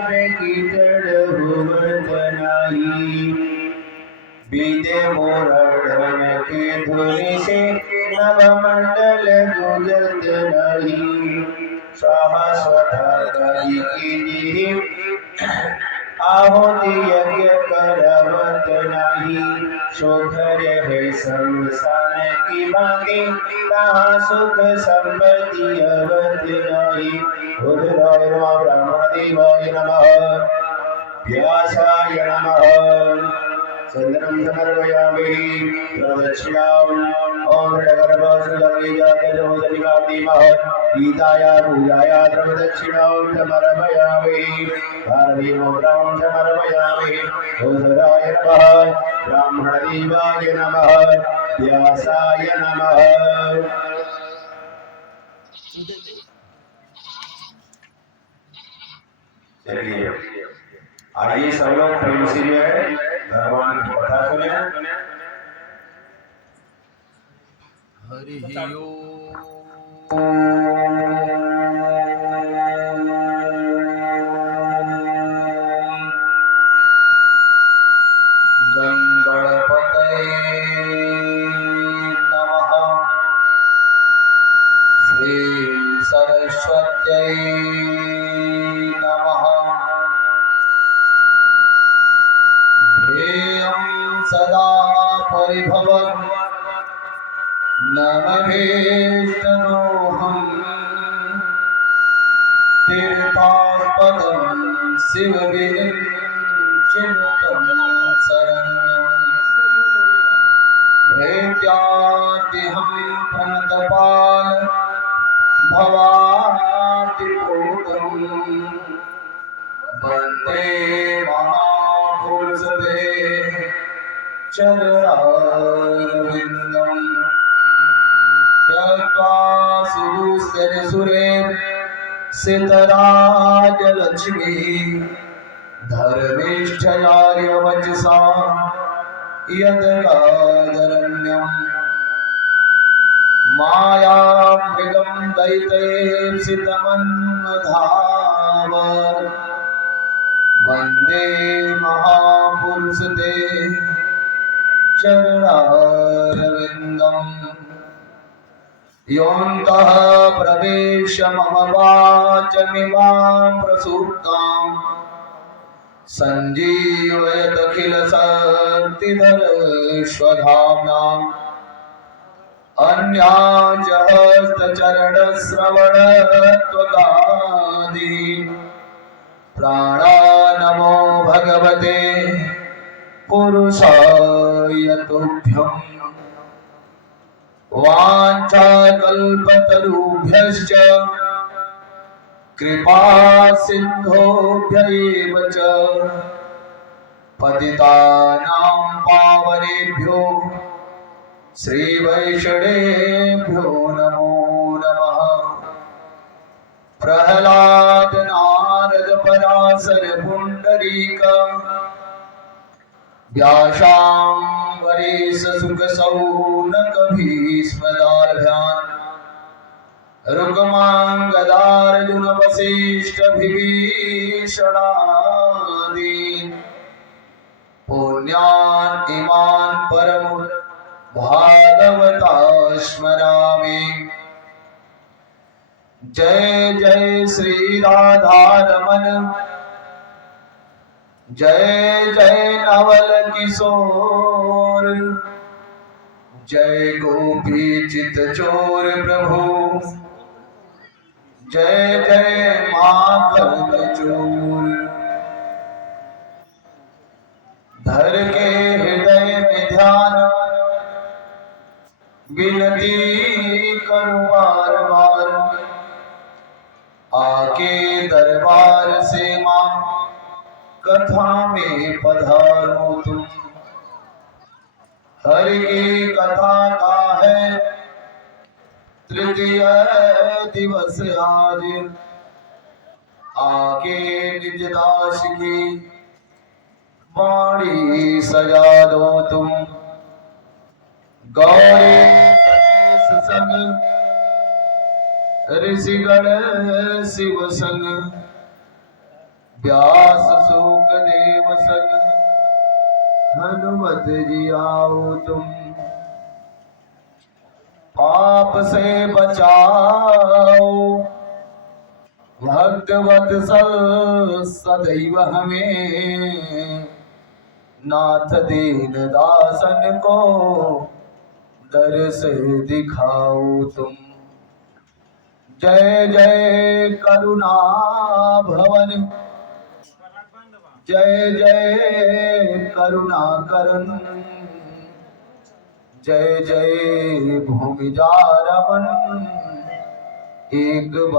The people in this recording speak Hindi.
पे कीचड़ होवत नाही। बीते मोरडन के धुनि से नभमंडल गुजत नहीं। शाश्वत कवि कीजिए आहुति यज्ञ करवत नहीं। शोधर है संसान की भांति तहाँ सुख संपत्ति अवत नहीं। रुद्राय नमः ब्रह्मदेवाय नमः व्यासाय नमः। चंद्रं समर्पयामि प्रदक्षिणाम् ॐ षड्गर्भसुन्दरीजातजोदनिकाब्दीमः गीताया पूजाया प्रदक्षिणां समर्पयामि। भारतीमुद्रां समर्पयामि। रुद्राय नमः ब्राह्मणदेवाय नमः व्यासाय नमः। चलिए आइए सब लोग प्रेम से जो है भगवान की कथा सुने। हरि गं गणपतये नमः। श्री सरस्वत्यै नमः। ध्येयं सदा परिभवन् नमभीष्टदोहं तीर्थास्पदं शिवविचिन्तं शरण्यं। प्रेत्याद्यहं प्रणतपाल भवादिपूतं वन्दे महापुरुषते चरणारविन्दम्। त्यक्त्वा सुदुस्तरसुरे सिद्धराजलक्ष्मी धर्मिष्ठयार्यवचसा यदगादरण्यम्। मायामृगं दैतेप्सितमन्वधाव वन्दे महापुरुषते चरणारविन्दम्। योऽन्तः प्रवेश्य मम वाचमिमां प्रसूप्तां सञ्जीवयदखिलशक्तिधरस्वधाम्नाम्। अन्याचहस्तचरणश्रवणत्वगादीन् प्राणानमो भगवते पुरुषाय तुभ्यम्। वाञ्छाकल्पतरुभ्यश्च कृपा सिन्धुभ्यैव च पतितानां पावनेभ्यो श्रीवैष्णवेभ्यो नमो नमः। प्रह्लाद नारद पराशर पुण्डरीक व्यासाम्बरीश शुक शौनक भीष्मदार्यान् रुक्माङ्गदार्जुन वसिष्ठ विभीषणादीन् पुण्यान् इमान् परम भागवता स्मरामि। जय जय श्री राधा रमन जय जय नवल किशोर जय गोपी चित चोर प्रभु जय जय माखन चोर। धर के हृदय में ध्यान विनती करूं बार बार आके दरबार से मां कथा में पधारो तुम। हरि की कथा का है तृतीय दिवस आज आके निज दास की वाणी सजा दो तुम। गौरी गणेश संग ऋषिगण शिव संग व्यास सूक देव सग हनुमत जी आओ तुम। पाप से बचाओ भक्तवत्सल सदैव हमें। नाथ दीन दासन को दर्श दिखाओ तुम। जय जय करुणा भवन, जय जय करुणा करन, जय जय भूमि जारवन। एक